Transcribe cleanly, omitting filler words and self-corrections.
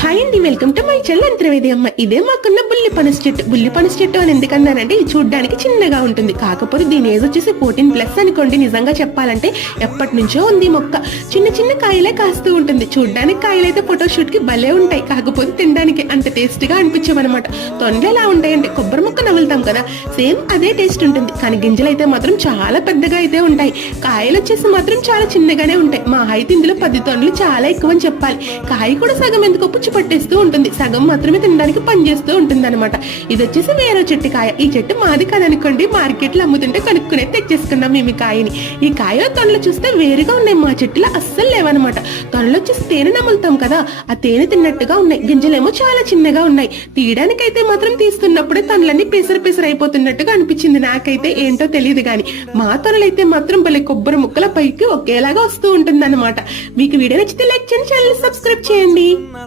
Hi అండి, welcome to my channel Antarvedi అమ్మ. ఇదే మాకున్న బుల్లి పనస చెట్టు అని ఎందుకన్నానంటే ఇది చూడడానికి చిన్నగా ఉంటుంది. కాకపోతే దీని ఏజ్ వచ్చేసి 14+ అనుకోండి. నిజంగా చెప్పాలంటే ఎప్పటి నుంచో ఉంది మొక్క. చిన్న చిన్న కాయలే కాస్తూ ఉంటుంది. చూడడానికి కాయలైతే ఫోటోషూట్ కి భలే ఉంటాయి. కాకపోతే తినడానికి అంత టేస్ట్ గా అనిపించమన్నమాట. తొండలు ఎలా ఉంటాయంటే కొబ్బరి ముక్క నవ్వులుతాం కదా, సేమ్ అదే టేస్ట్ ఉంటుంది. కానీ గింజలు అయితే మాత్రం చాలా పెద్దగా అయితే ఉంటాయి. కాయలు వచ్చేసి మాత్రం చాలా చిన్నగానే ఉంటాయి. మా అయితే ఇందులో 10 తొండలు చాలా ఎక్కువ అని చెప్పాలి. కాయ కూడా సగం ఎందుకో పుచ్చి పట్టేస్తూ ఉంటుంది, సగం మాత్రమే తినడానికి పనిచేస్తూ ఉంటుంది అనమాట. ఇది వచ్చేసి వేరే చెట్టు కాయ. ఈ చెట్టు మాది కదనుకోండి, మార్కెట్ లో అమ్ముతుంటే కనుక్కునే తెచ్చేసుకున్నాం మేము ఈ కాయని. ఈ కాయలో తొనలు చూస్తే వేరుగా ఉన్నాయి, మా చెట్టులో అస్సలు లేవనమాట. తొనలు వచ్చేసి తేనె నములుతాం కదా, ఆ తేనె తిన్నట్టుగా ఉన్నాయి. గింజలేమో చాలా చిన్నగా ఉన్నాయి. తీయడానికైతే మాత్రం తీస్తున్నప్పుడే తొనలన్నీ పెసరు అయిపోతున్నట్టుగా అనిపించింది నాకైతే. ఏంటో తెలియదు గాని మా తొనలైతే మాత్రం భలే కొబ్బరి ముక్కల పైకి ఒకేలాగా వస్తూ ఉంటుంది అనమాట. మీకు వీడియో నచ్చితే లైక్ చేయండి, ఛానల్ సబ్స్క్రైబ్ చేయండి.